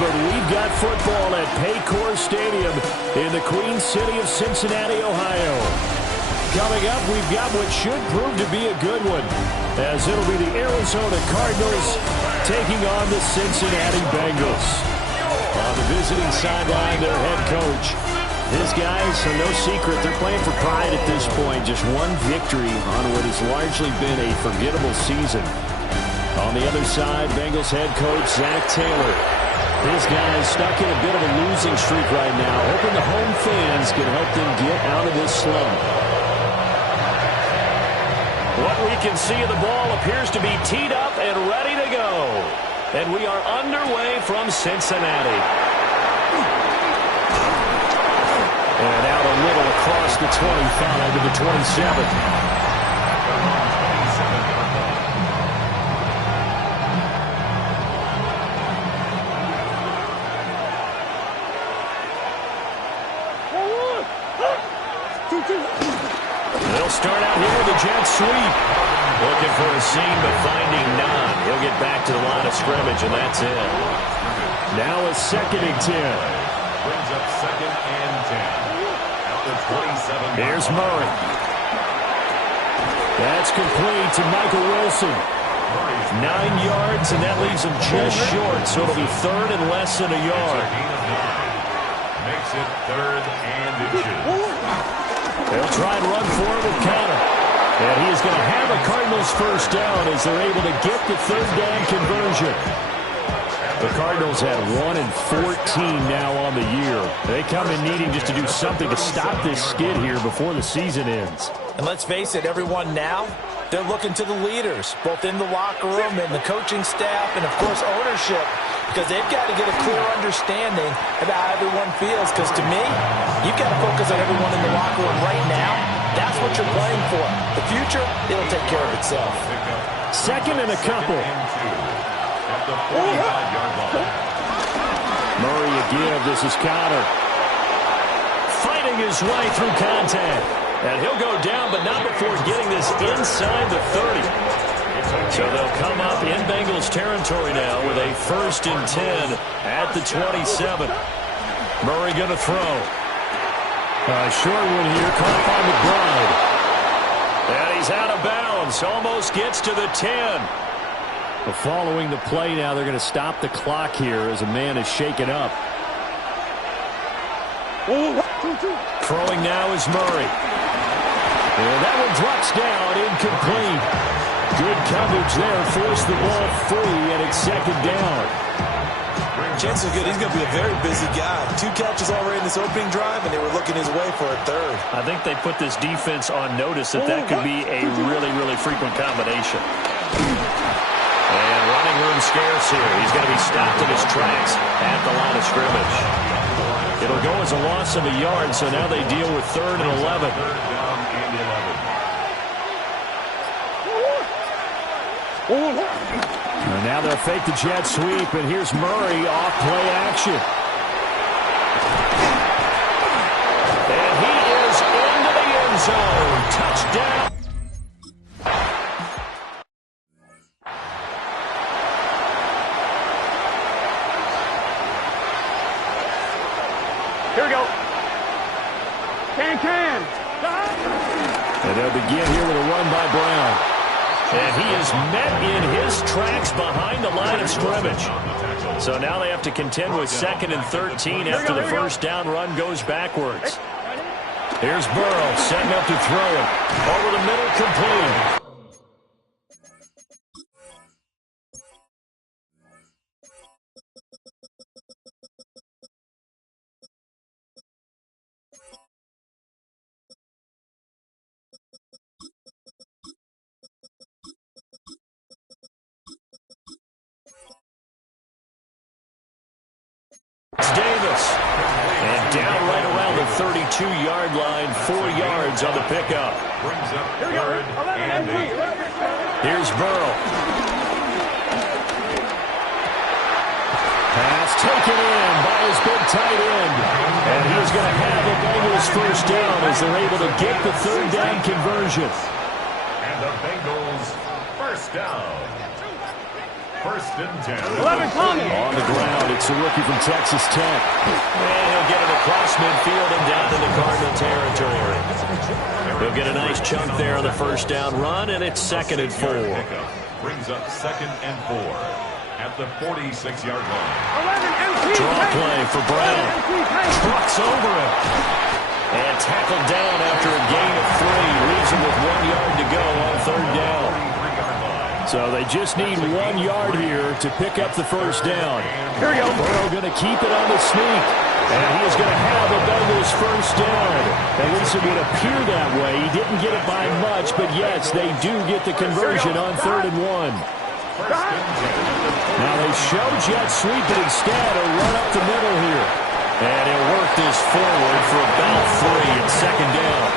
but we've got football at Paycor Stadium in the Queen City of Cincinnati, Ohio. Coming up, we've got what should prove to be a good one, as it'll be the Arizona Cardinals taking on the Cincinnati Bengals. On the visiting sideline, their head coach. His guys are no secret. They're playing for pride at this point. Just one victory on what has largely been a forgettable season. On the other side, Bengals head coach Zach Taylor. His guys stuck in a bit of a losing streak right now, hoping the home fans can help them get out of this slump. What we can see of the ball appears to be teed up and ready to go. And we are underway from Cincinnati. And out a little across the 25 to the 27. They'll start out here with a jet sweep. Looking for a seam, but finding none. He'll get back to the line of scrimmage, and that's it. Now a 2nd and 10. Brings up 2nd and 10. Out the 27. Here's Murray. That's complete to Michael Wilson. 9 yards, and that leaves him just short, so it'll be 3rd and less than a yard. Makes it 3rd and inches. They'll try and run for it with Connor. And he is going to have a Cardinals first down as they're able to get the 3rd down conversion. The Cardinals had 1 and 14 now on the year. They come in needing just to do something to stop this skid here before the season ends. And let's face it, everyone now, they're looking to the leaders, both in the locker room and the coaching staff and, of course, ownership, because they've got to get a clear understanding about how everyone feels. Because to me, you've got to focus on everyone in the locker room right now. That's what you're playing for. The future, it'll take care of itself. 2nd and a couple. At the 45-yard line. Murray a give. This is Connor. Fighting his way through contact. And he'll go down, but not before getting this inside the 30. So they'll come up in Bengals territory now with a 1st and 10 at the 27. Murray going to throw. A short one here, caught by McBride. And he's out of bounds. Almost gets to the 10. But following the play now, they're going to stop the clock here as a man is shaken up. Throwing now is Murray. And that one drops down, incomplete. Good coverage there, forced the ball free, and it's 2nd down. Chances are good. He's going to be a very busy guy. 2 catches already in this opening drive, and they were looking his way for a 3rd. I think they put this defense on notice that that could be a really, really frequent combination. And running room scarce here. He's going to be stopped in his tracks at the line of scrimmage. It'll go as a loss of a yard, so now they deal with 3rd and 11. 3rd down and 11. And now they'll fake the jet sweep, and here's Murray off play action. And he is into the end zone. Touchdown. Here we go. Can. And they'll begin here with a run by Brown. And he is met in his tracks behind the line of scrimmage. So now they have to contend with 2nd and 13 after the first down run goes backwards. Here's Burrow setting up to throw it. Over the middle, complete. Davis. And down right around the 32-yard line, 4 yards on the pickup. Brings up 3rd and 8. Here's Burrow. Pass taken in by his big tight end. And he's going to have the Bengals first down as they're able to get the 3rd down conversion. And the Bengals first down. 1st and 10. 11 coming. On the ground, it's Brooks, a rookie from Texas Tech. And he'll get it across midfield and down into Cardinal territory. He'll get a nice chunk there on the first down run, and it's 2nd and 4. Brings up 2nd and 4 at the 46-yard line. Draw play for Brown. Trucks over him. And tackled down after a gain of 3. Leaves him with 1 yard to go on 3rd down. So they just need 1 yard here to pick up the first down. Here we go. Burrow going to keep it on the sneak. And he is going to have a Bengals first down. At least it would appear that way. He didn't get it by much, but yes, they do get the conversion on 3rd and 1. Now they show jet sweep, but instead a run up the middle here. And he'll work this forward for about 3 and 2nd down.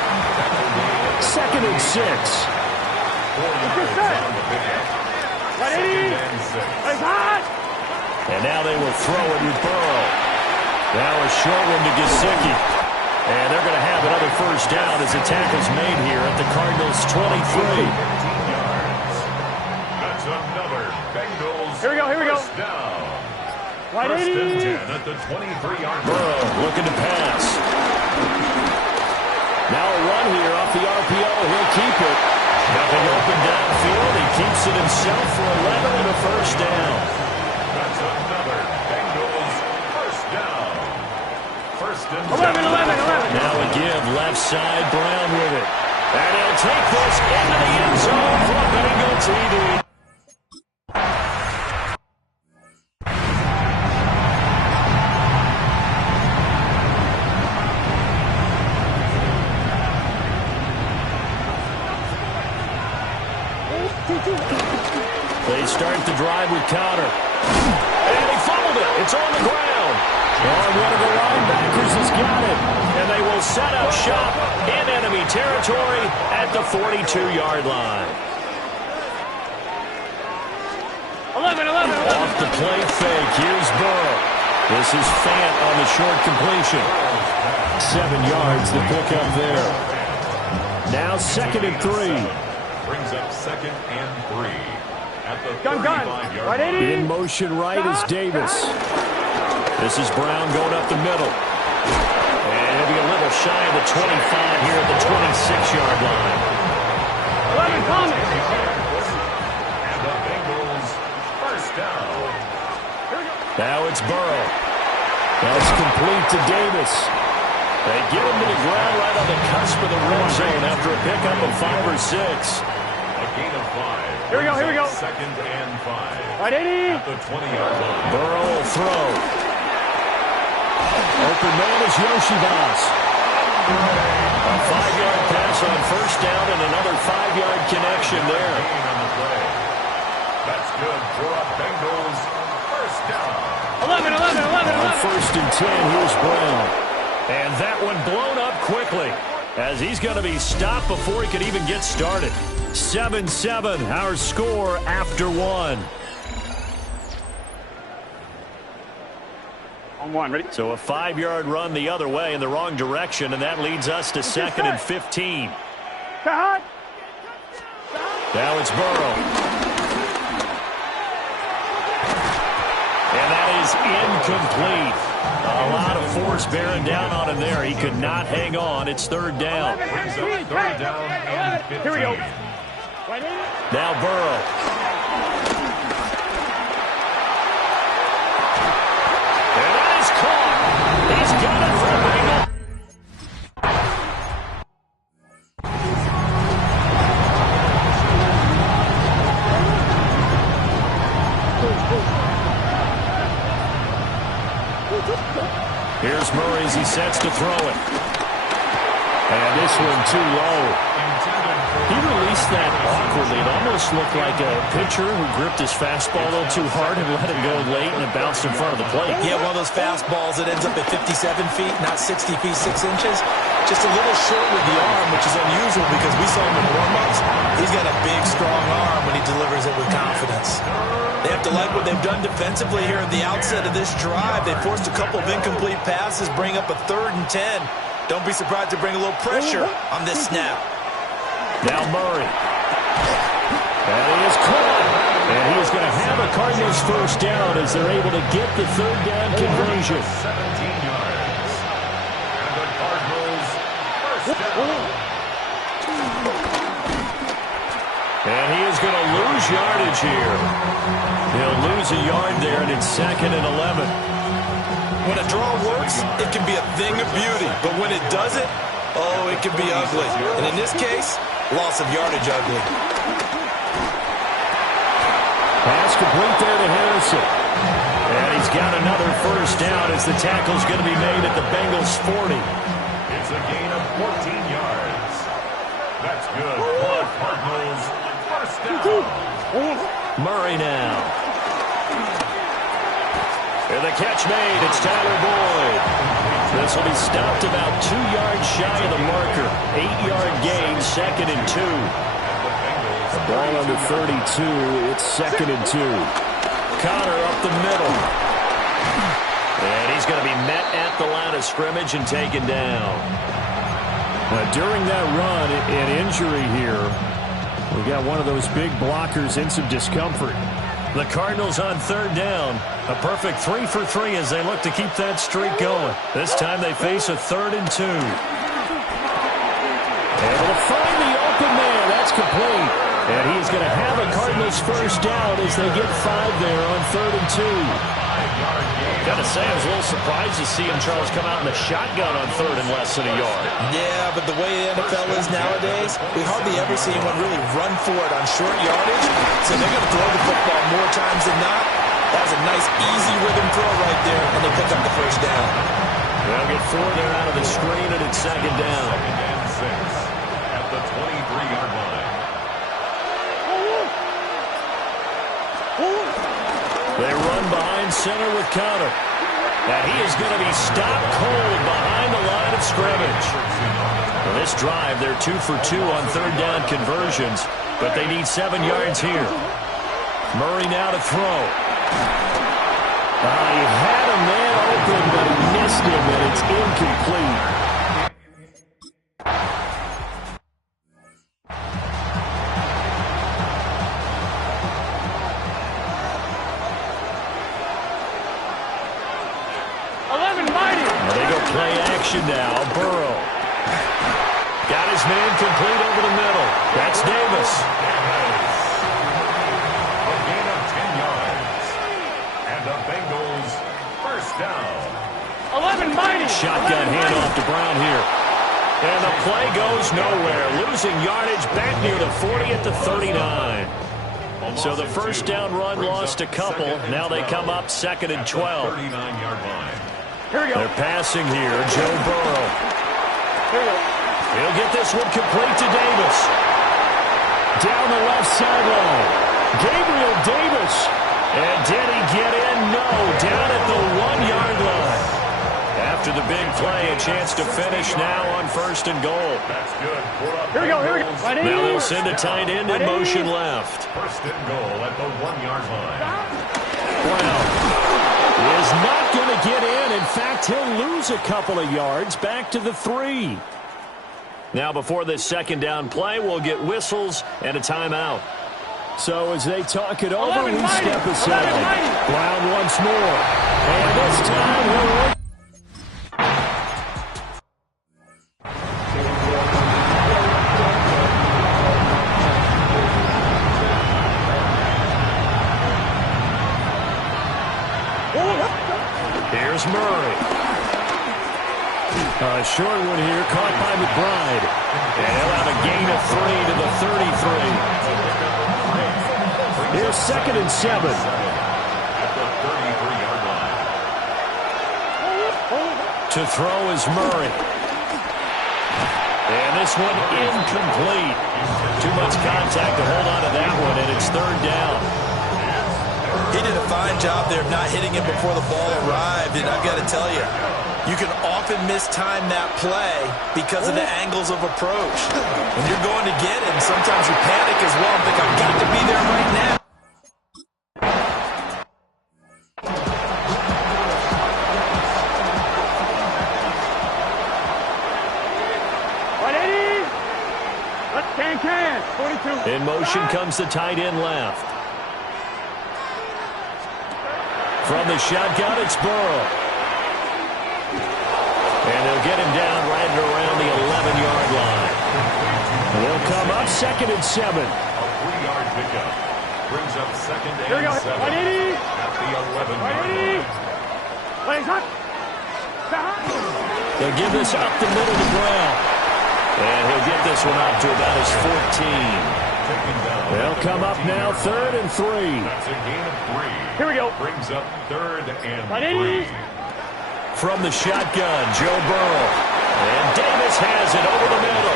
2nd and 6. And now they will throw it with Burrow. Now a short one to Gesicki. And they're going to have another first down as the tackle's made here at the Cardinals' 23. That's another Bengals Here we go. first down. Right, First and 10 at the 23-yard line. Burrow looking to pass. Now a run here off the RPO. He'll keep it. Nothing open downfield. He keeps it himself for 11 and a first down. That's another Bengals first down. First and 11. Now a give left side. Brown with it. And he'll take this into the end zone for a Bengal TD. They start the drive with Counter. And he fumbled it. It's on the ground. And one of the linebackers has got it. And they will set up shop in enemy territory at the 42-yard line. 11. Off the play fake. Here's Burrow. This is Fant on the short completion. 7 yards the pick up there. Now 2nd and 3. Brings up 2nd and 3 at the Gun. 35-yard Right, line. In motion right is Davis. This is Brown going up the middle. And he'll be a little shy of the 25 here at the 26-yard line. 11 coming. And the Bengals first down. Now it's Burrow. That's complete to Davis. They get him to the ground right on the cusp of the red zone after a pickup of 5 or 6. A gain of 5. Here we go. 2nd and 5 Right, at the 20-yard line. Burrow will throw. Open man is Yoshibas. A 5-yard pass on first down and another 5-yard connection there. Gain on the play. That's good for a Bengals first down. 11. On 1st and 10, here's Brown. And that one blown up quickly as he's going to be stopped before he could even get started. 7-7, our score after 1. On 1, ready? So a 5-yard run the other way in the wrong direction, and that leads us to 2nd and 15. Cut. Now it's Burrow. And that is incomplete. A lot of force bearing down on him there. He could not hang on. It's 3rd down. Brings up 3rd down and 15. Here we go. Now Burrow. And that is caught. He's got it for a Bengal. Here's Murray as he sets to throw it. And this one too low. He released that awkwardly. It almost looked like a pitcher who gripped his fastball a little too hard and let it go late, and it bounced in front of the plate. Yeah, one of those fastballs that ends up at 57 feet, not 60 feet, 6 inches. Just a little short with the arm, which is unusual because we saw him in warm-ups. He's got a big, strong arm when he delivers it with confidence. They have to like what they've done defensively here at the outset of this drive. They forced a couple of incomplete passes, bring up a 3rd and 10. Don't be surprised to bring a little pressure on this snap. Now Murray. And he is caught. And he is going to have a Cardinals first down as they're able to get the third down conversion. 17 yards. And the Cardinals first down. And he is going to lose yardage here. He'll lose a yard there, and it's 2nd and 11. When a draw works, it can be a thing of beauty. But when it doesn't, oh, it can be ugly. And in this case, loss of yardage ugly. Pass complete there to Harrison. And he's got another first down as the tackle's going to be made at the Bengals 40. It's a gain of 14 yards. That's good for the Cardinals. First down. Murray now. And the catch made. It's Tyler Boyd. This will be stopped about 2 yards shy of the marker. 8-yard gain, 2nd and 2. The ball under 32. It's 2nd and 2. Connor up the middle. And he's going to be met at the line of scrimmage and taken down. During that run, an injury here. We got one of those big blockers in some discomfort. The Cardinals on third down. A perfect 3 for 3 as they look to keep that streak going. This time they face a 3rd and 2. Able to find the open man. That's complete. And he's going to have a Cardinals first down as they get 5 there on 3rd and 2. Got to say, I was a little surprised to see him, Charles, come out in the shotgun on 3rd and less than a yard. Yeah, but the way the NFL is nowadays, we hardly ever see anyone really run for it on short yardage. So they're going to throw the football more times than not. That was a nice, easy rhythm throw right there, and they pick up the first down. They'll get 4 there out of the screen, and it's 2nd down. 2nd and 6 at the 23-yard line. They run behind center with Connor. And he is going to be stopped cold behind the line of scrimmage. For this drive, they're 2 for 2 on third down conversions, but they need 7 yards here. Murray now to throw. He had a man open, but he missed him, and it's incomplete. Play action now. Burrow. Got his man complete over the middle. That's Davis. A gain of 10 yards. And the Bengals first down. 11 mighty. Shotgun handoff to Brown here. And the play goes nowhere. Losing yardage back near the 40 at the 39. So the first down run lost a couple. Now they come up 2nd and 12. 39-yard line. Here we go. They're passing here. Joe Burrow. Here we go. He'll get this one complete to Davis. Down the left sideline. Gabriel Davis. And did he get in? No. Down at the 1-yard line. After the big play, a chance to finish now on 1st and goal. That's good. Here we go. Here we go. Right Now they'll send a tight end in motion left. 1st and goal at the 1-yard line. Brown is not going to get in. In fact, he'll lose a couple of yards back to the 3. Now before this second down play, we'll get whistles and a timeout. So as they talk it over, 11 we mighty. step aside. 11 mighty. Brown once more. And this time he'll... Here's Murray. A short one here, caught by McBride. And he'll have a gain of 3 to the 33. Here's 2nd and 7. At the 33-yard line. To throw is Murray. And this one incomplete. Too much contact to hold on to that one, and it's 3rd down. He did a fine job there of not hitting him before the ball arrived, and I've got to tell you, you can often mistime that play because of the angles of approach. When you're going to get him, sometimes you panic as well and think, I've got to be there right now. Can. 42. In motion comes the tight end left. From the shotgun, it's Burrow. And they'll get him down right around the 11-yard line. They'll come up 2nd and 7. A 3-yard pickup. Brings up 2nd Here we go. and 7. 180. At the 11-yard 180. line. Legs up. They'll give this up the middle to Brown. And he'll get this one up to about his 14. They'll come up now 3rd and 3. That's a gain of 3. Here we go. Brings up 3rd and 180. 3. From the shotgun, Joe Burrow. And Davis has it over the middle.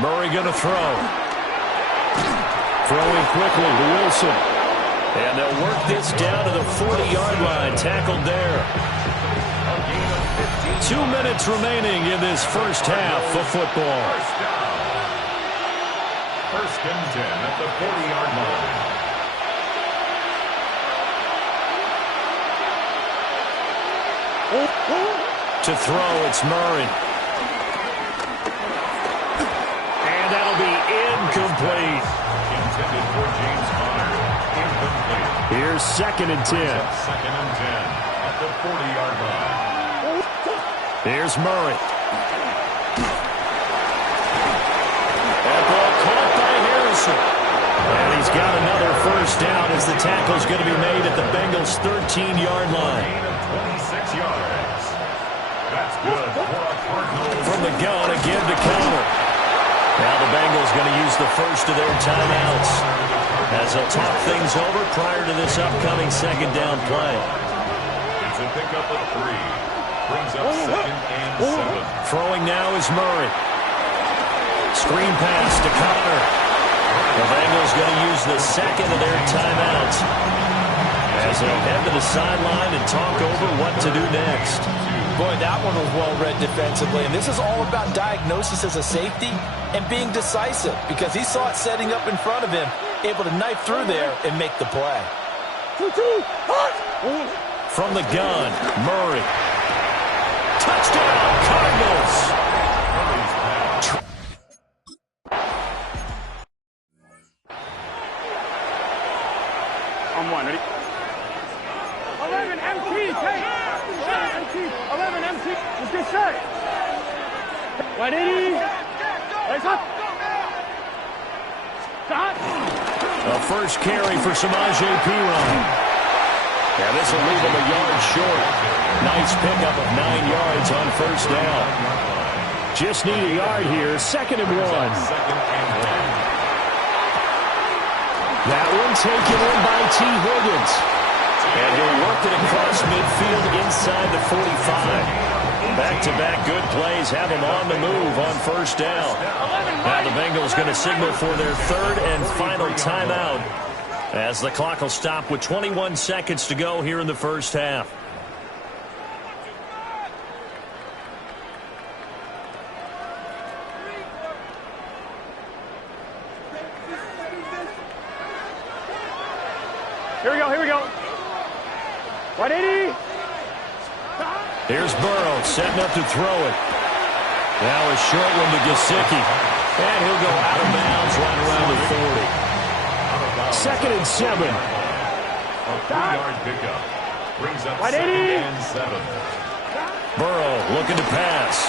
Murray going to throw. Throwing quickly to Wilson. And they'll work this down to the 40-yard line. Tackled there. 2 minutes remaining in this first half of football. First and 10 at the 40-yard line. To throw, it's Murray. And that'll be incomplete. Intended for James Conner. Incomplete. Here's 2nd and 10. 2nd and 10 at the 40-yard line. Here's Murray. That ball caught by Harrison. And he's got another first down as the tackle's going to be made at the Bengals' 13-yard line. Gain of 26 yards. That's good for a Cardinals. From the gun again to counter. Now the Bengals going to use the first of their timeouts as they'll talk things over prior to this upcoming 2nd down play. It's a pickup of 3. Brings up 2nd and 7. Throwing now is Murray. Screen pass to Connor. The Bengals going to use the 2nd of their timeouts as they'll head to the sideline and talk over what to do next. Boy, that one was well read defensively, and this is all about diagnosis as a safety and being decisive because he saw it setting up in front of him, able to knife through there and make the play. From the gun, Murray. Touchdown, Cardinals! I'm one. Ready? 11 MT. Take. 11 MT. Let's get set. 180. Legs up. Stop. A first carry for Samaje Perine. Yeah, this will leave him a yard short. Nice pickup of 9 yards on first down. Just need a yard here. 2nd and 1. That one taken in by T. Higgins. And he'll work it across midfield inside the 45. Back-to-back good plays have him on the move on first down. Now the Bengals going to signal for their 3rd and final timeout as the clock will stop with 21 seconds to go here in the first half. Here we go. Here we go. 180. Here's Burrow setting up to throw it. Now a short one to Gesicki. And he'll go out of bounds right around the 40. 2nd and 7. A 3-yard pickup. Brings up 180. 2nd and 7. Burrow looking to pass.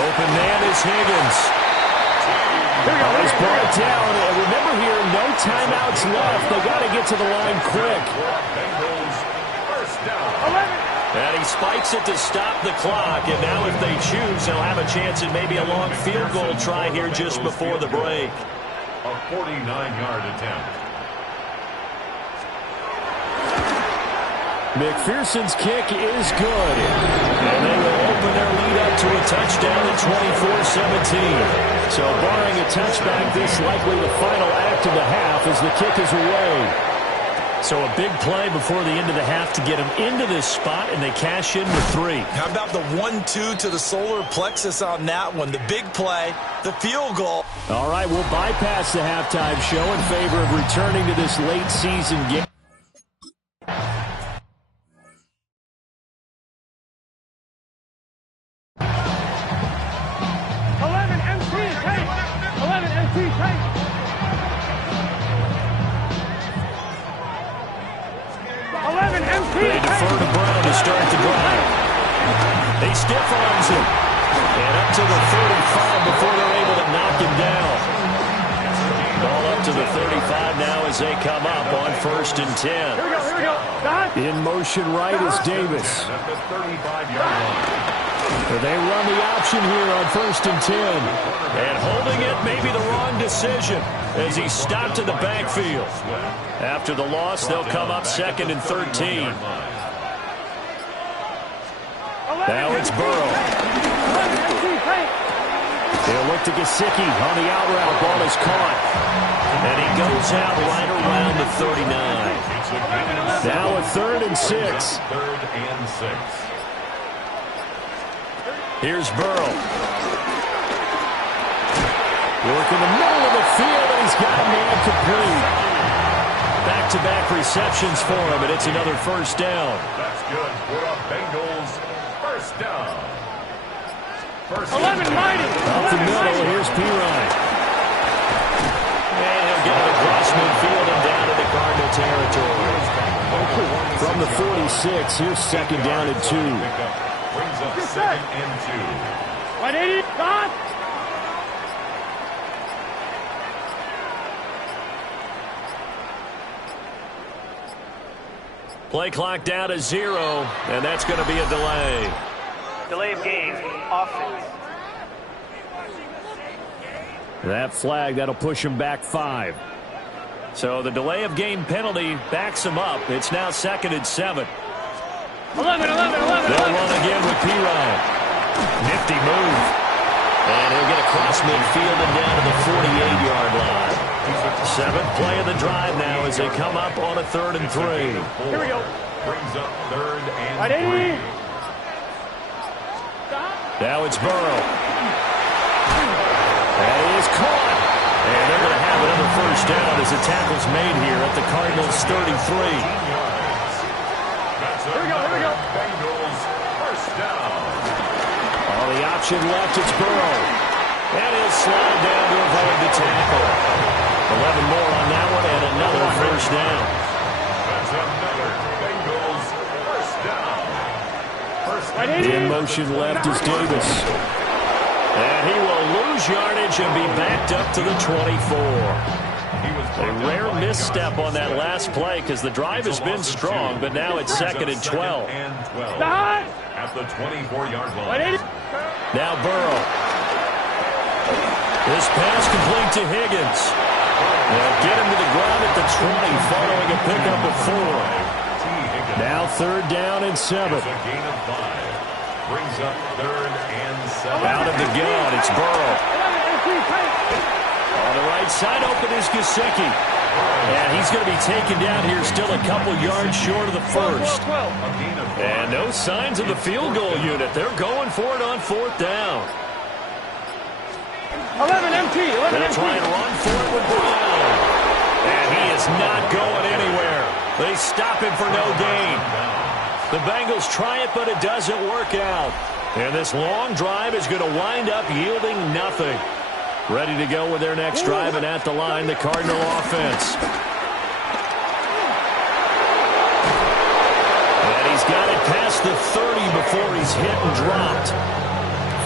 Open man is Higgins. He's brought down. And remember here, no timeouts left. They got to get to the line quick. Bengals first down. And he spikes it to stop the clock. And now if they choose, they'll have a chance at maybe a long field goal try here just before the break. A 49-yard attempt. McPherson's kick is good. And they will open their lead up to a touchdown at 24-17. So barring a touchback, this likely the final act of the half as the kick is away. So a big play before the end of the half to get them into this spot, and they cash in with 3. How about the 1-2 to the solar plexus on that one? The big play, the field goal. All right, we'll bypass the halftime show in favor of returning to this late season game. They defer to Brown to start the drive. They stiff arms him. And up to the 35 before they're able to knock him down. Ball up to the 35 now as they come up on 1st and 10. Here we go. In motion right is Davis. They run the option here on 1st and 10. And holding it may be the wrong decision as he stopped in the backfield. After the loss, they'll come up 2nd and 13. Now it's Burrow. They'll look to Gesicki on the out route. Ball is caught. And he goes out right around the 39. Now a 3rd and 6. 3rd and 6. Here's Burrow. Work in the middle of the field, and he's got a man complete. Back-to-back receptions for him, and it's another 1st down. That's good for the Bengals. 1st down. 11 mighty. Up the middle, here's Pirine. And he'll get it across midfield and down into Cardinal territory. From the 46, here's 2nd down and 2. Brings up 2nd and 2. 180. God. Play clock down to 0, and that's going to be a delay. Delay of game, offense. That flag, that'll push him back 5. So the delay of game penalty backs him up. It's now 2nd and 7. 11. They'll run again with Pirine. Nifty move. And he'll get across midfield and down to the 48-yard line. 7th play of the drive now as they come up on a 3rd and 3. Here we go. Brings up 3rd and 180. 3. Now it's Burrow. And he is caught. And they're going to have another 1st down as the tackle's made here at the Cardinals' 33. Here we go. Bengals 1st down. On the option left, it's Burrow. And he'll slide down to avoid the tackle. 11 more on that one and another 1st down. That's another Bengals 1st down. 1st In motion left is Davis. And he will lose yardage and be backed up to the 24. A rare misstep on that last play because the drive has been strong, but now it's 2nd and 12. At the 24-yard line. Now Burrow. This pass complete to Higgins. They'll get him to the ground at the 20 following a pickup of 4. Now 3rd down and 7. It's a gain of 5. Brings up 3rd and 7. Out of the gun, it's Burrow. On the right side, open is Gesicki. And he's going to be taken down here still a couple yards short of the 1st. And no signs of the field goal unit. They're going for it on 4th down. 11 MT. They'll try and run for it with Brown. And he is not going anywhere. They stop him for no gain. The Bengals try it, but it doesn't work out. And this long drive is going to wind up yielding nothing. Ready to go with their next drive, and at the line, the Cardinal offense. And he's got it past the 30 before he's hit and dropped.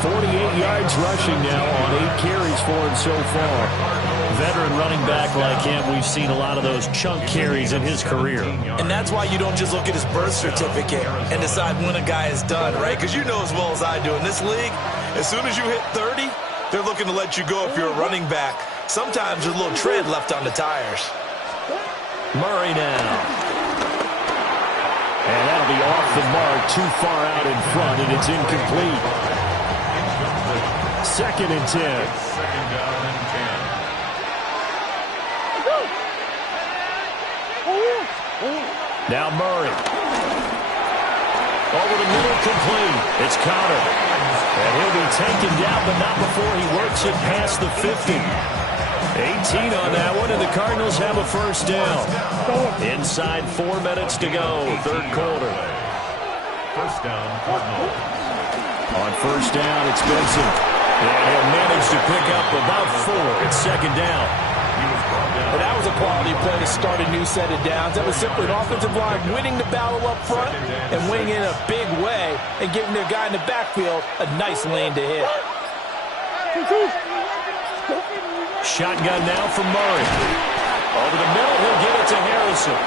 48 yards rushing now on 8 carries for him so far. Veteran running back like him, we've seen a lot of those chunk carries in his career. And that's why you don't just look at his birth certificate and decide when a guy is done, right? Because you know as well as I do, in this league, as soon as you hit 30, they're looking to let you go if you're a running back. Sometimes there's a little tread left on the tires. Murray now. And that'll be off the mark, too far out in front, and it's incomplete. 2nd and 10. 2nd down and 10. Now Murray. Over the middle, complete. It's Connor. And he'll be taken down, but not before he works it past the 50. 18 on that one, and the Cardinals have a first down. Inside 4 minutes to go, third quarter. First down, Cardinals. On first down, it's Benson. And he'll manage to pick up about 4. It's second down. Well, that was a quality play to start a new set of downs. That was simply an offensive line winning the battle up front and winning in a big way and giving their guy in the backfield a nice lane to hit. Shotgun now from Murray. Over the middle, he'll give it to Harrison.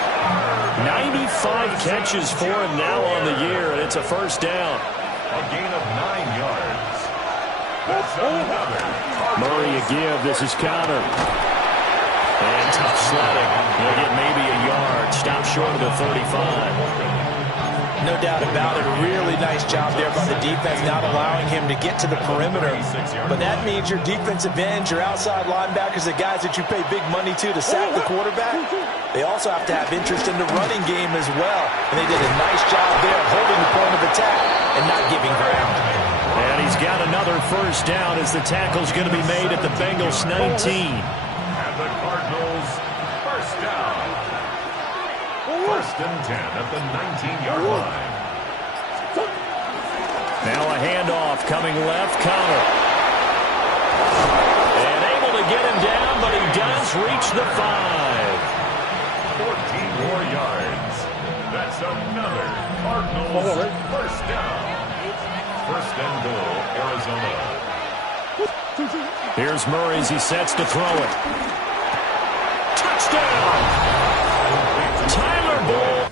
95 catches for him now on the year, and it's a first down. A gain of 9 yards. That's another. Murray a give. This is Connor. And tough sledding. He'll get maybe a yard. Stop short of the 35. No doubt about it. A really nice job there by the defense, not allowing him to get to the perimeter. But that means your defensive ends, your outside linebackers, the guys that you pay big money to sack the quarterback, they also have to have interest in the running game as well. And they did a nice job there of holding the point of attack and not giving ground. And he's got another first down as the tackle's going to be made at the Bengals 19. And the Cardinals first down. First and 10 at the 19-yard line. Now a handoff coming left, Connor. And able to get him down, but he does reach the 5. 14 more yards. That's another Cardinals first down. First and goal, Arizona. Here's Murray as he sets to throw it. Touchdown! Tyler Bull.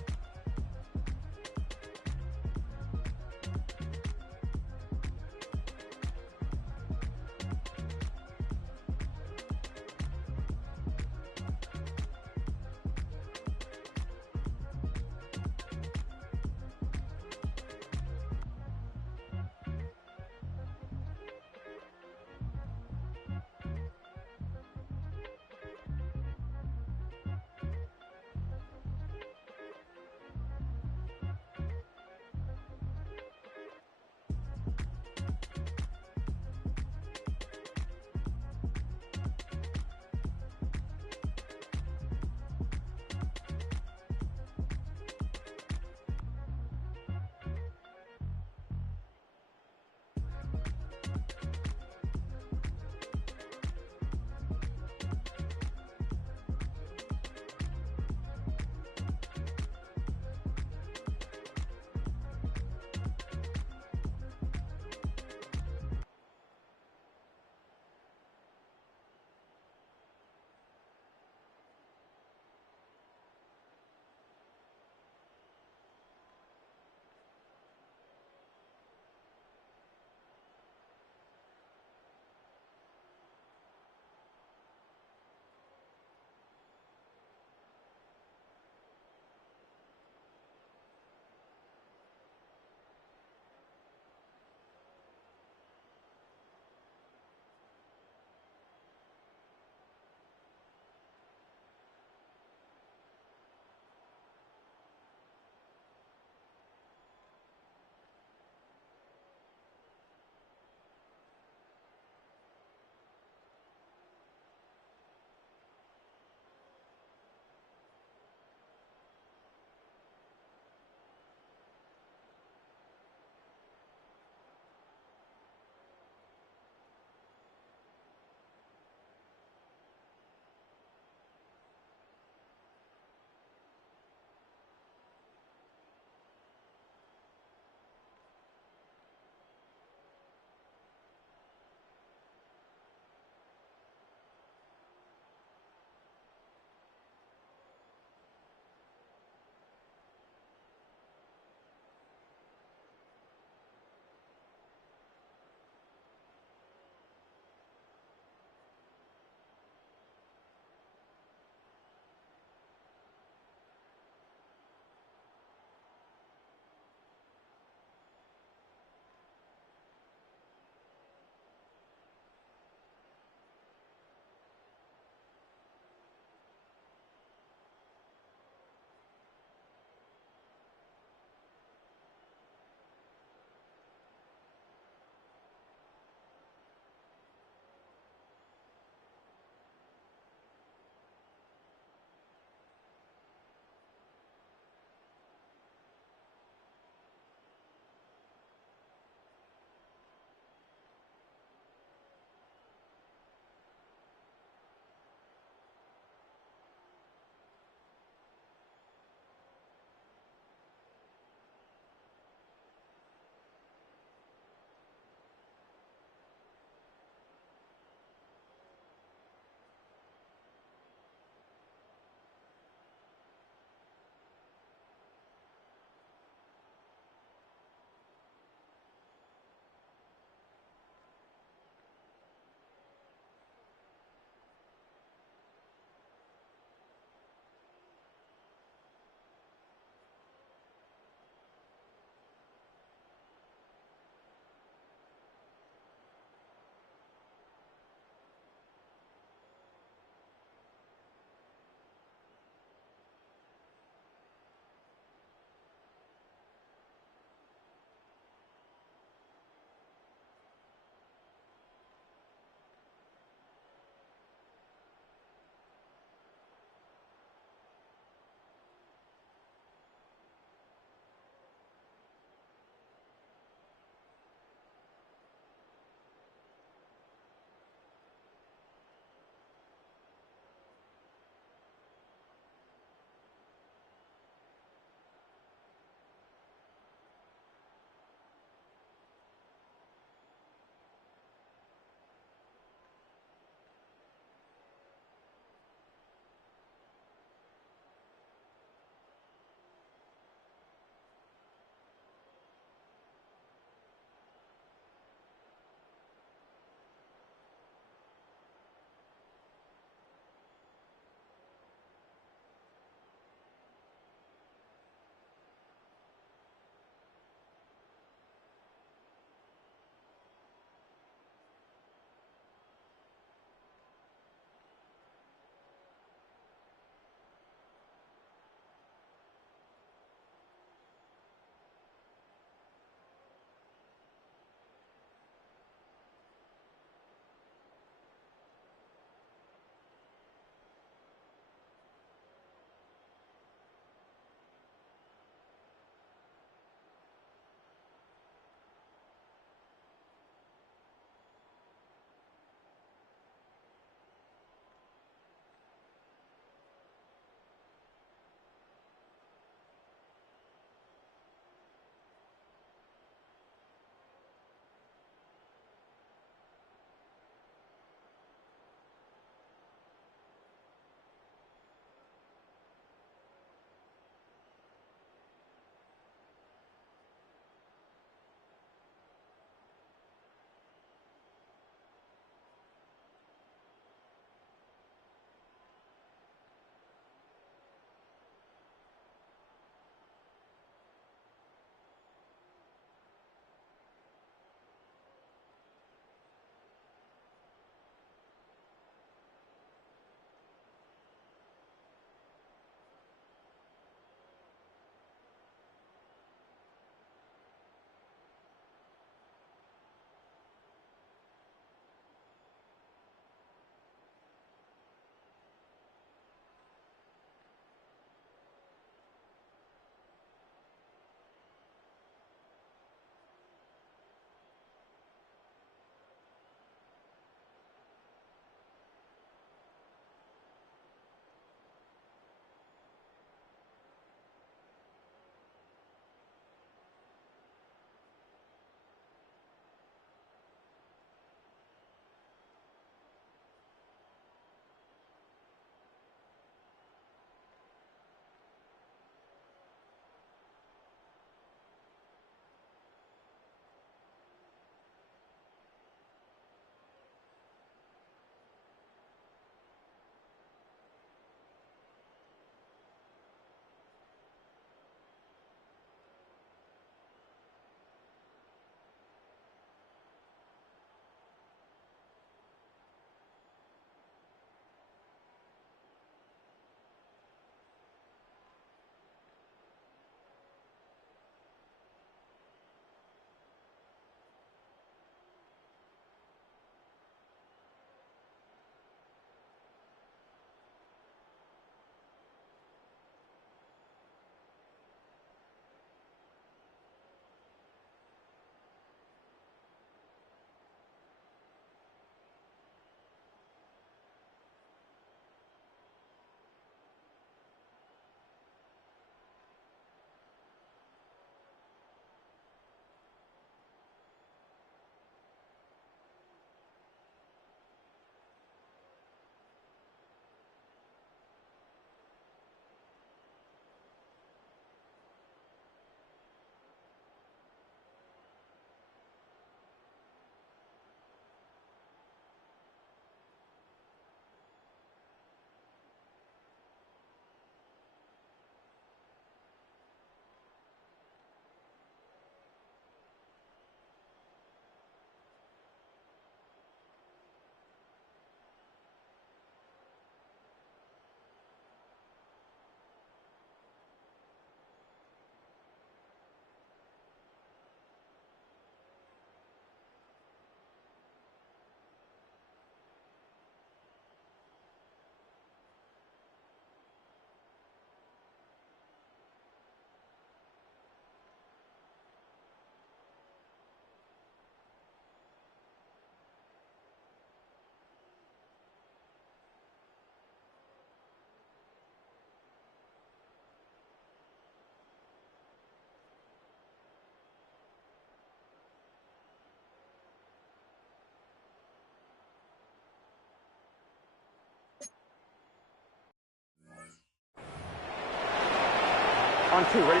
on 2. Ready?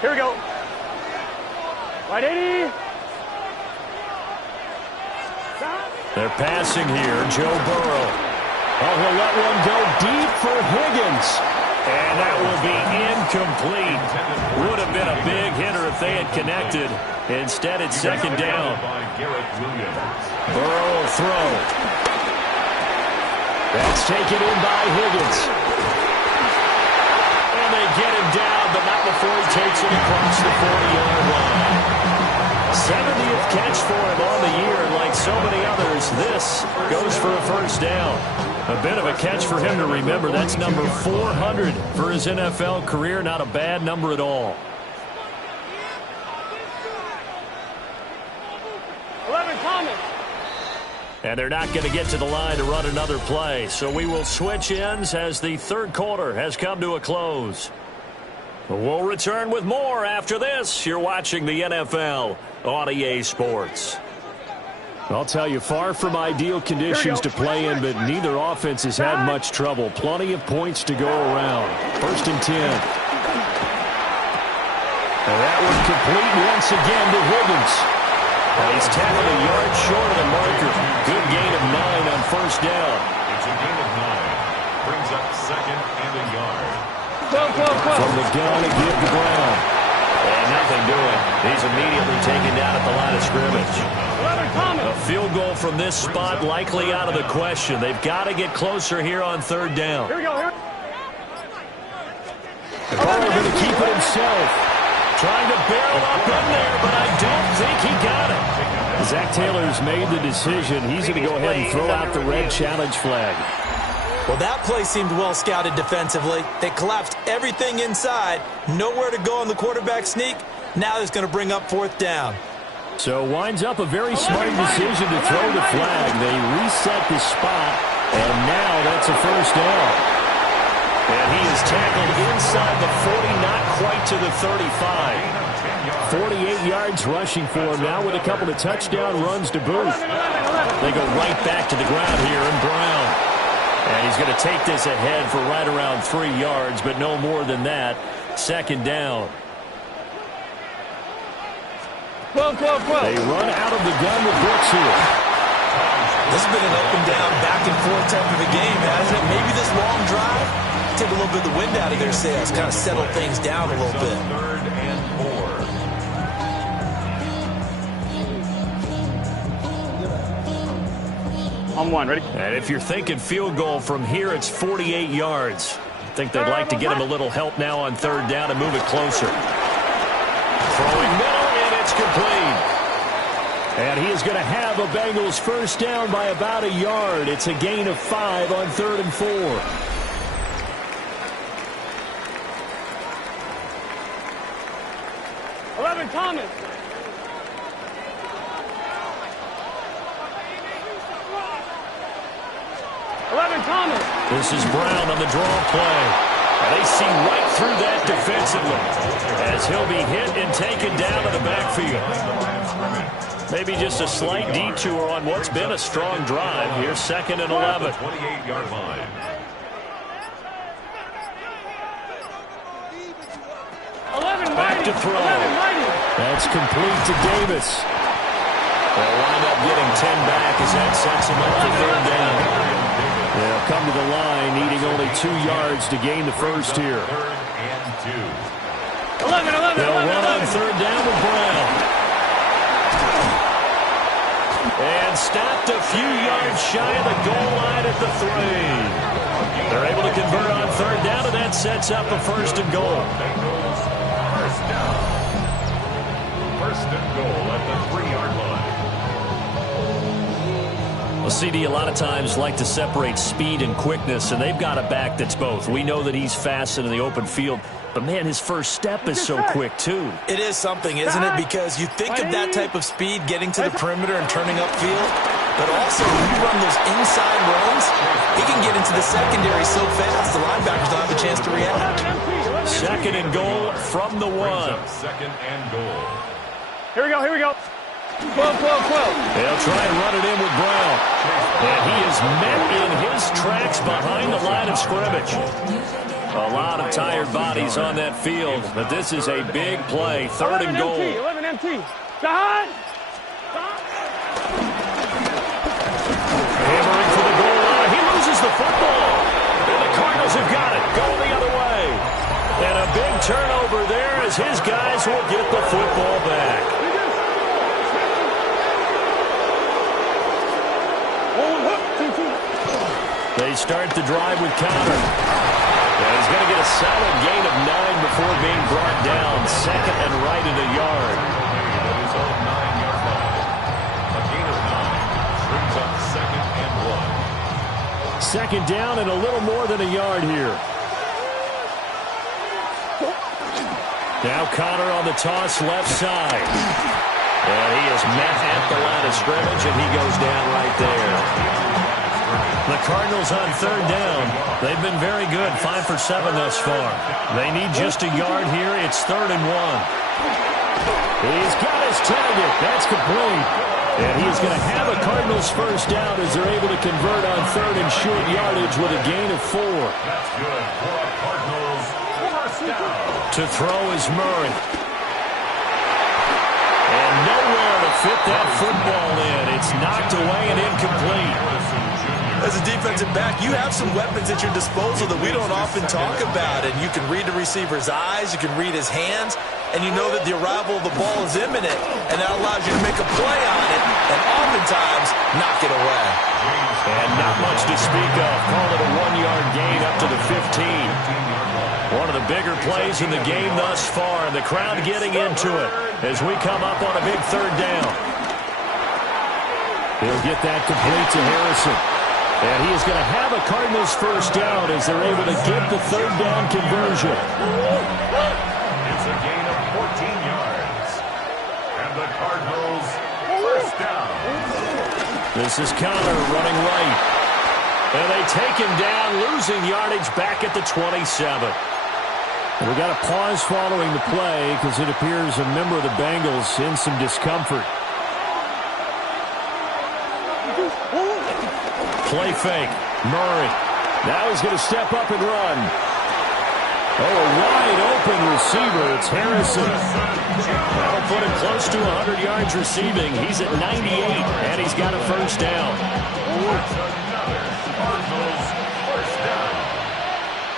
Here we go. Right 80. They're passing here. Joe Burrow. Oh, he'll let one go deep for Higgins. And that will be incomplete. Would have been a big hitter if they had connected. Instead, it's second down. Burrow will throw. That's taken in by Higgins. And they get him down, but not before he takes it across the 40-yard line. 70th catch for him on the year, and like so many others, this goes for a first down. A bit of a catch for him to remember. That's number 400 for his NFL career. Not a bad number at all. 11, Thomas. And they're not going to get to the line to run another play. So we will switch ends as the third quarter has come to a close. We'll return with more after this. You're watching the NFL on EA Sports. I'll tell you, far from ideal conditions to play in, but neither offense has had much trouble. Plenty of points to go around. 1st and 10. And that one complete once again to Higgins. He's tackled a yard short of the marker. Good gain of 9 on first down. It's a gain of 9. Brings up 2nd and a yard. From the gun to give to Brown. And nothing doing. He's immediately taken down at the line of scrimmage. A field goal from this spot likely out of the question. They've got to get closer here on 3rd down. Here we go. Burrow going to keep it himself. Trying to barrel up in there, but I don't think he got it. Zach Taylor's made the decision. He's going to go ahead and throw out the red challenge flag. Well, that play seemed well scouted defensively. They collapsed everything inside. Nowhere to go on the quarterback sneak. Now it's going to bring up 4th down. So winds up a very smart decision to throw the flag. They reset the spot, and now that's a first down. And he is tackled inside the 40, not quite to the 35. 48 yards rushing for him now with a couple of touchdown runs to boot. They go right back to the ground here, and Brown. And he's going to take this ahead for right around 3 yards, but no more than that. 2nd down. 12. They run out of the gun with Brooks here. This has been an up and down, back and forth type of a game, hasn't it? Maybe this long drive, take a little bit of the wind out of their sails, kind of settle things down a little bit. 3rd and 4. On 1, ready? And if you're thinking field goal from here, it's 48 yards. I think they'd like to get him a little help now on 3rd down and move it closer. Throwing middle, and it's complete. And he is going to have a Bengals first down by about a yard. It's a gain of 5 on 3rd and 4. 11, Thomas. This is Brown on the draw play. And they see right through that defensively as he'll be hit and taken down to the backfield. Maybe just a slight detour on what's been a strong drive. Here's 2nd and 11. 28-yard line. Back to throw. That's complete to Davis. They'll wind up getting 10 back as that sets him up for 3rd down. They'll come to the line, needing only 2 yards to gain the first here. 3rd and 2. They'll run on 3rd down with Brown. And stopped a few yards shy of the goal line at the 3. They're able to convert on 3rd down, and that sets up a 1st and goal. First down. 1st and goal at the 3-yard line. Well, CD, a lot of times like to separate speed and quickness, and they've got a back that's both. We know that he's fast in the open field, but, man, his first step is so quick, too. It is something, isn't it? Because you think of that type of speed getting to the perimeter and turning upfield, but also when you run those inside runs, he can get into the secondary so fast the linebackers don't have a chance to react. 2nd and goal from the 1. 2nd and goal. Here we go. They'll try and run it in with Brown. And he is met in his tracks behind the line of scrimmage. A lot of tired bodies on that field, but this is a big play. 3rd and goal. 11 MT. Hammering for the goal line. He loses the football. And the Cardinals have got it. Going the other way. And a big turnover there as his guys will get the football back. They start the drive with Connor. And he's going to get a solid gain of 9 before being brought down. 2nd and right at a yard. That is on 9-yard line. A gain of 9 brings up 2nd and 1. 2nd down and a little more than a yard here. Now Connor on the toss left side. And he is met at the line of scrimmage, and he goes down right there. The Cardinals on 3rd down. They've been very good, 5 for 7 thus far. They need just a yard here. It's 3rd and 1. He's got his target. That's complete. And he is going to have a Cardinals first down as they're able to convert on 3rd and short yardage with a gain of 4. That's good for a Cardinals first down. To throw is Murray. And nowhere to fit that football in. It's knocked away and incomplete. As a defensive back, you have some weapons at your disposal that we don't often talk about. And you can read the receiver's eyes, you can read his hands, and you know that the arrival of the ball is imminent. And that allows you to make a play on it and oftentimes knock it away. And not much to speak of. Call it a 1-yard gain up to the 15. One of the bigger plays in the game thus far. And the crowd getting into it as we come up on a big 3rd down. He'll get that complete to Harrison. And he is going to have a Cardinals first down as they're able to get the 3rd down conversion. It's a gain of 14 yards. And the Cardinals first down. This is Connor running right. And they take him down, losing yardage back at the 27. We got a pause following the play because it appears a member of the Bengals in some discomfort. Play fake. Murray. Now he's going to step up and run. Oh, a wide open receiver. It's Harrison. That'll put him close to 100 yards receiving. He's at 98, and he's got a first down.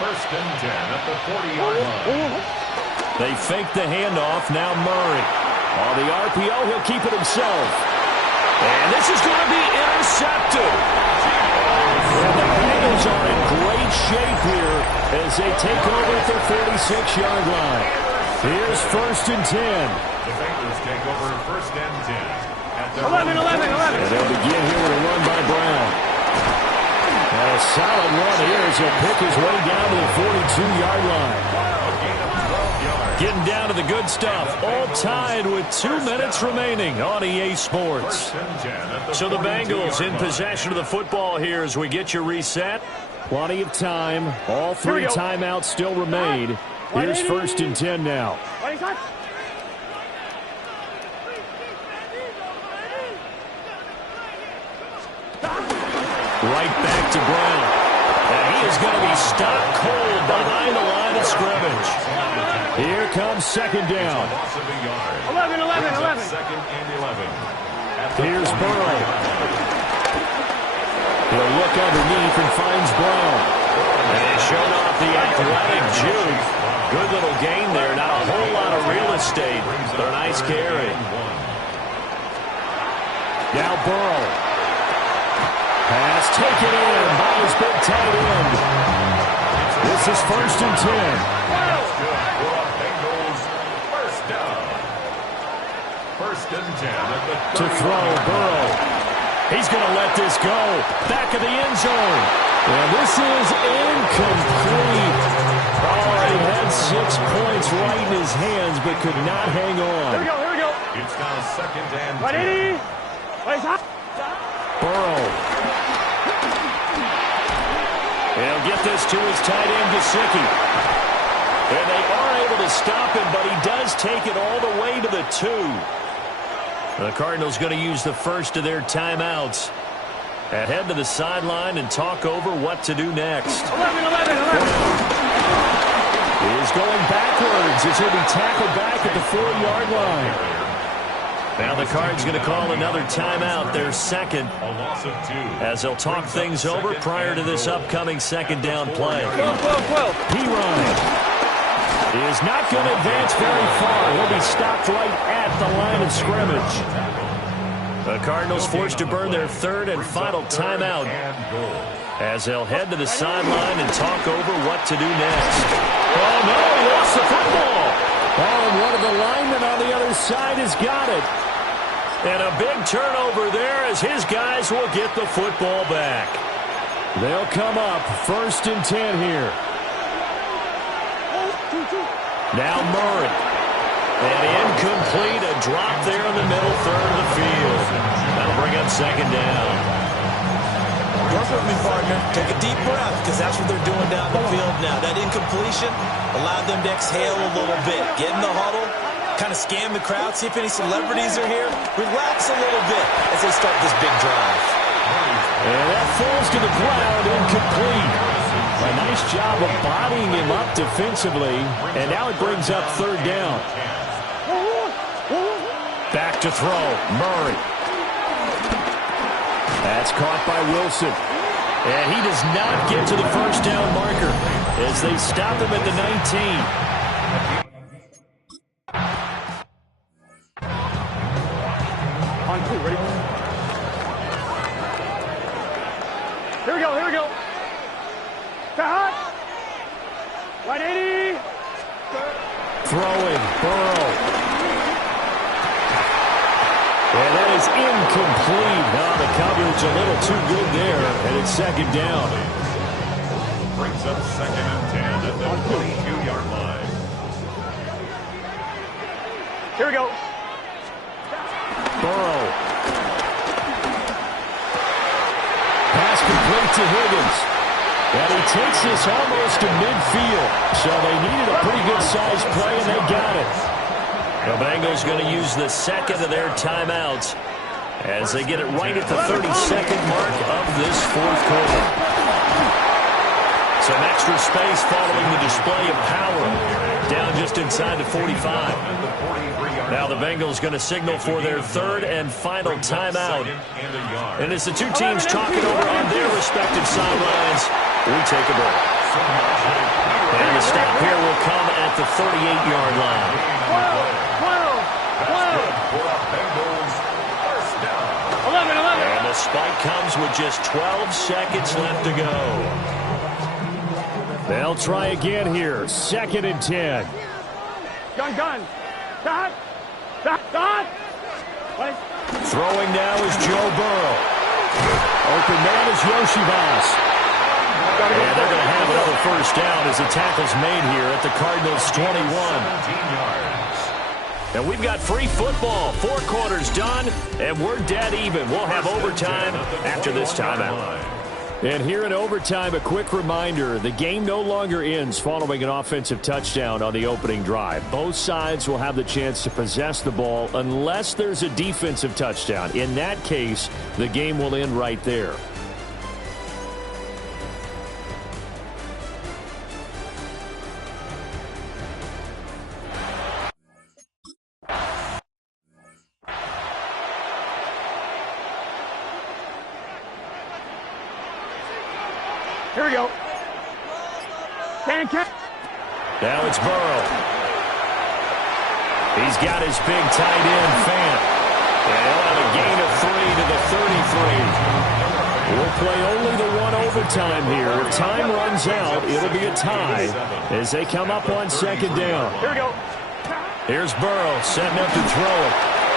First and 10 at the 40-yard line. They fake the handoff. Now Murray. On the RPO, he'll keep it himself. And this is going to be intercepted. And the Bengals are in great shape here as they take over at their 46-yard line. Here's 1st and 10. The Bengals take over 1st and 10 at their 11. And they'll begin here with a run by Brown. And a solid run here as he'll pick his way down to the 42-yard line. Getting down to the good stuff. All tied with 2 minutes remaining on EA Sports. So the Bengals in possession of the football here as we get you reset. Plenty of time. All 3 timeouts still remain. Here's 1st and 10 now. Right back to Brown. And he is going to be stopped cold behind the line of scrimmage. Here comes 2nd down. 11. 2nd and 11. Here's Burrow. He'll look underneath and finds Brown. And he showed off the athletic juke. Good little gain there. Not a whole lot of real estate, but a nice carry. Now Burrow. Pass taken in by his big tight end. This is 1st and 10. To throw, Burrow. He's going to let this go. Back of the end zone. And this is incomplete. Oh, he had 6 points right in his hands, but could not hang on. Here we go. It's now 2nd and 10. Burrow. He'll get this to his tight end, Gesicki. And they are able to stop him, but he does take it all the way to the 2. The Cardinals going to use the first of their timeouts. Head to the sideline and talk over what to do next. 11. Is going backwards as he'll be tackled back at the 4-yard line. Now the Cards going to call another timeout, their second, as they'll talk things over prior to this upcoming second down play. 12. P-Ryan is not going to advance very far. He'll be stopped right at the line of scrimmage. The Cardinals forced to burn their third and final timeout as they'll head to the sideline and talk over what to do next. Oh, no, he lost the football. Oh, and one of the linemen on the other side has got it. And a big turnover there as his guys will get the football back. They'll come up 1st and 10 here. Now Murray. And incomplete, a drop there in the middle third of the field. That'll bring up second down. Work with me, partner. Take a deep breath, because that's what they're doing down the field now. That incompletion allowed them to exhale a little bit. Get in the huddle, kind of scan the crowd, see if any celebrities are here. Relax a little bit as they start this big drive. And that falls to the ground, incomplete. A nice job of bodying him up defensively, and now it brings up third down. Back to throw, Murray. That's caught by Wilson. And he does not get to the first down marker as they stop him at the 19. On 2, ready? Here we go. Cut. 180. Throwing, Burrow. And that is incomplete. Now the coverage a little too good there, and it's second down. Brings up 2nd and 10 at the 22-yard line. Here we go. Burrow. Pass complete to Higgins. And he takes this almost to midfield. So they needed a pretty good-sized play, and they got it. The Bengals going to use the second of their timeouts as they get it right at the 32nd mark of this fourth quarter. Some extra space following the display of power. Down just inside the 45. Now the Bengals going to signal for their third and final timeout. And as the two teams talking over on their respective sidelines, we take a break. And the stop here will come at the 38-yard line. 11. And the spike comes with just 12 seconds left to go. They'll try again here. 2nd and 10. Gun. Cut. Throwing now is Joe Burrow. Open man is Yoshibas. And they're going to have another first down as the tackle's made here at the Cardinals' 21. And we've got free football. 4 quarters done, and we're dead even. We'll have overtime after this timeout. And here in overtime, a quick reminder, the game no longer ends following an offensive touchdown on the opening drive. Both sides will have the chance to possess the ball unless there's a defensive touchdown. In that case, the game will end right there. Here we go. Now it's Burrow. He's got his big tight end, Fant. And he'll have a gain of 3 to the 33. We'll play only the one overtime here. If time runs out, it'll be a tie as they come up on second down. Here we go. Here's Burrow setting up to throw it.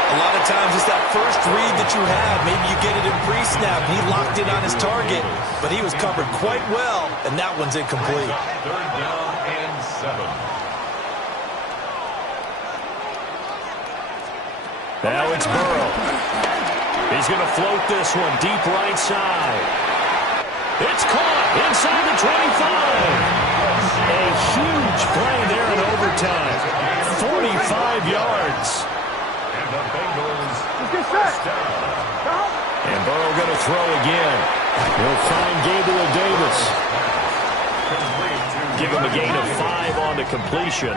A lot of times it's that first read that you have. Maybe you get it in pre-snap, and he locked in on his target, but he was covered quite well, and that one's incomplete. 3rd down and 7. Now it's Burrow. He's going to float this one deep right side. It's caught inside the 25. A huge play there in overtime. 45 yards. And the Bengals first down. And Burrow going to throw again. He'll find Gabriel Davis. Give him a gain of 5 on the completion.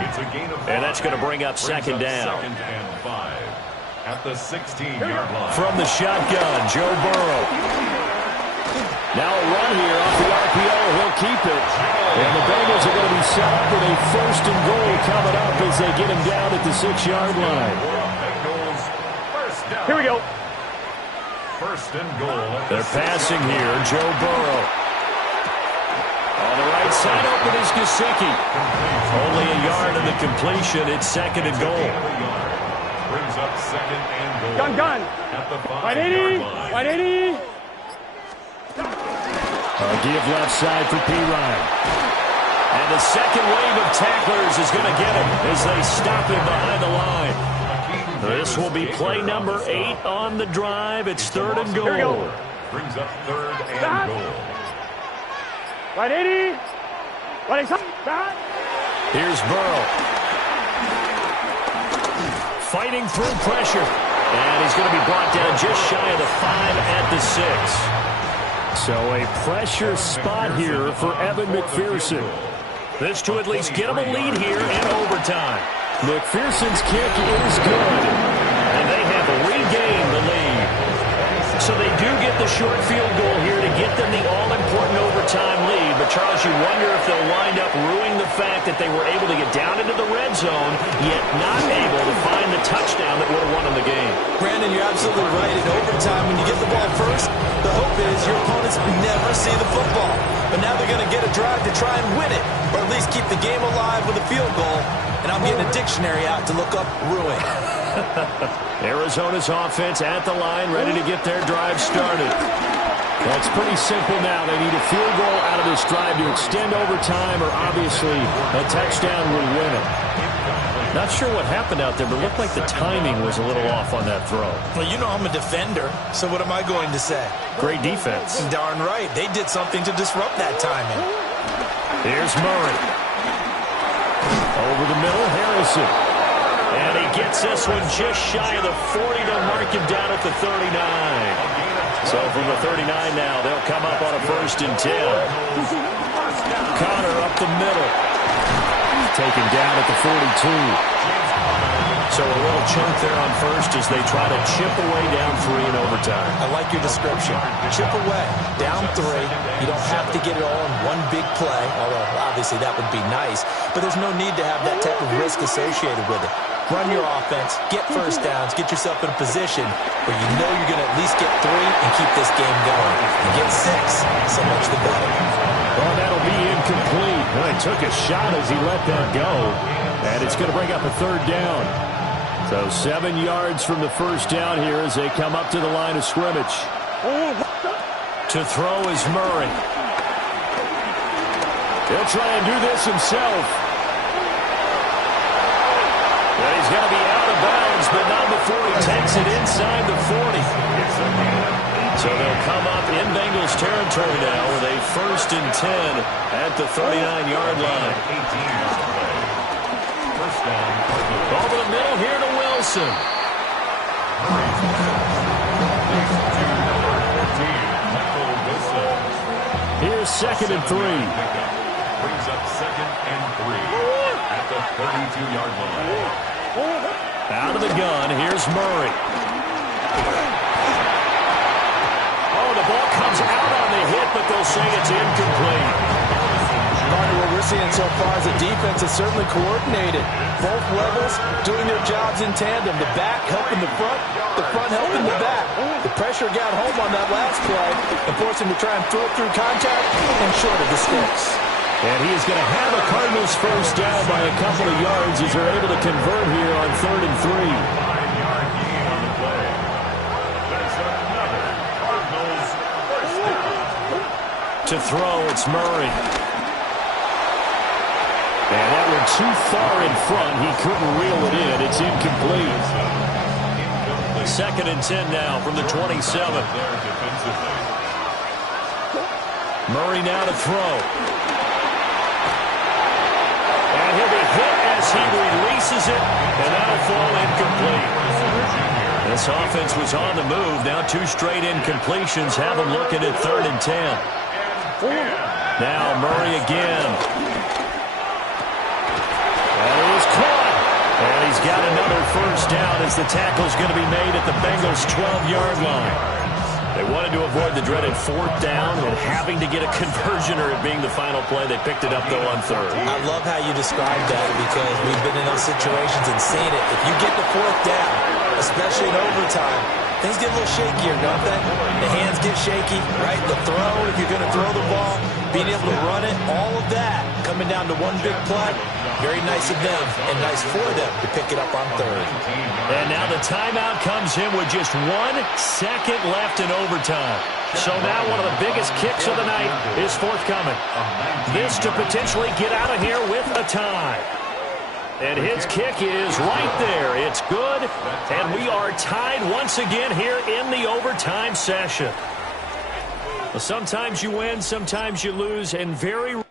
And that's going to bring up second down. Second and 5 at the 16-yard line. From the shotgun, Joe Burrow. Now a run here off the RPO. He'll keep it. And the Bengals are going to be set up with a first and goal coming up as they get him down at the 6-yard line. Bengals first down. Here we go. First and goal. They're passing here, Joe Burrow. On the right side, open is Gesicki. Only a yard of the completion. It's second and goal. Brings up second and goal. Gun. At the 180. 180. Give left side for P-Ryan. And the second wave of tacklers is going to get him as they stop him behind the line. This will be play number 8 on the drive. It's third and goal. Here we go. Brings up third and goal. 180. 180. Here's Burrow. Fighting through pressure. And he's going to be brought down just shy of the 5 at the 6. So a pressure spot here for Evan McPherson. This to at least get him a lead here in overtime. McPherson's kick is good. And they have regained the lead. So they do get the short field goal here to get them the all-important overtime lead. But, Charles, you wonder if they'll wind up ruining the fact that they were able to get down into the red zone, yet not able to find the touchdown that would have won them the game. Brandon, you're absolutely right. In overtime, when you get the ball first, the hope is your opponents never see the football. But now they're going to get a drive to try and win it, or at least keep the game alive with a field goal. And I'm getting a dictionary out to look up ruin. Arizona's offense at the line, ready to get their drive started. Well, it's pretty simple now. They need a field goal out of this drive to extend overtime, or obviously a touchdown will win it. Not sure what happened out there, but it looked like the timing was a little off on that throw. Well, you know I'm a defender, so what am I going to say? Great defense. Darn right. They did something to disrupt that timing. Here's Murray. Over the middle, Harrison. And he gets this one just shy of the 40 to mark him down at the 39. So from the 39 now, they'll come up on a first and 10. Connor up the middle. Taken down at the 42. So a little chunk there on first as they try to chip away down 3 in overtime. I like your description. Chip away, down 3. You don't have to get it all in one big play, although obviously that would be nice. But there's no need to have that type of risk associated with it. Run your offense, get first downs, get yourself in a position where you know you're going to at least get 3 and keep this game going. You get 6, so much the better. Well, that'll be incomplete. Well, he took a shot as he let that go. And it's going to bring up a third down. So 7 yards from the first down here as they come up to the line of scrimmage. To throw is Murray. He'll try and do this himself. Well, he's going to be out of bounds, but not before he takes it inside the 40. So they'll come up in Bengals territory now with a first and 10 at the 39-yard line. Over the middle here to Wilson. Here's second and 3. Brings up second and 3 at the 32-yard line. Out of the gun, here's Murray. Oh, the ball comes out on the hit, but they'll say it's incomplete. What we're seeing so far is the defense is certainly coordinated. Both levels doing their jobs in tandem. The back helping the front helping the back. The pressure got home on that last play and forced him to try and throw it through contact and short of the sticks. And he is going to have a Cardinals first down by a couple of yards as they're able to convert here on third and 3. 5-yard gain on the play. There's another Cardinals first down. To throw, it's Murray. And that one too far in front. He couldn't reel it in. It's incomplete. Second and 10 now from the 27. Murray now to throw. And he'll be hit as he releases it, and that'll fall incomplete. This offense was on the move. Now 2 straight incompletions have them looking at 3rd and 10. Now Murray again. That is caught. And he's got another first down as the tackle's going to be made at the Bengals' 12-yard line. They wanted to avoid the dreaded 4th down and having to get a conversion or it being the final play. They picked it up, though, on 3rd. I love how you described that because we've been in those situations and seen it. If you get the 4th down, especially in overtime, things get a little shakier, don't they? The hands get shaky, right? The throw, if you're going to throw the ball, being able to run it, all of that coming down to one big play. Very nice of them and nice for them to pick it up on 3rd. And now the timeout comes in with just 1 second left in overtime. So now one of the biggest kicks of the night is forthcoming. This to potentially get out of here with a tie. And his kick is right there. It's good. And we are tied once again here in the overtime session. Well, sometimes you win, sometimes you lose, and very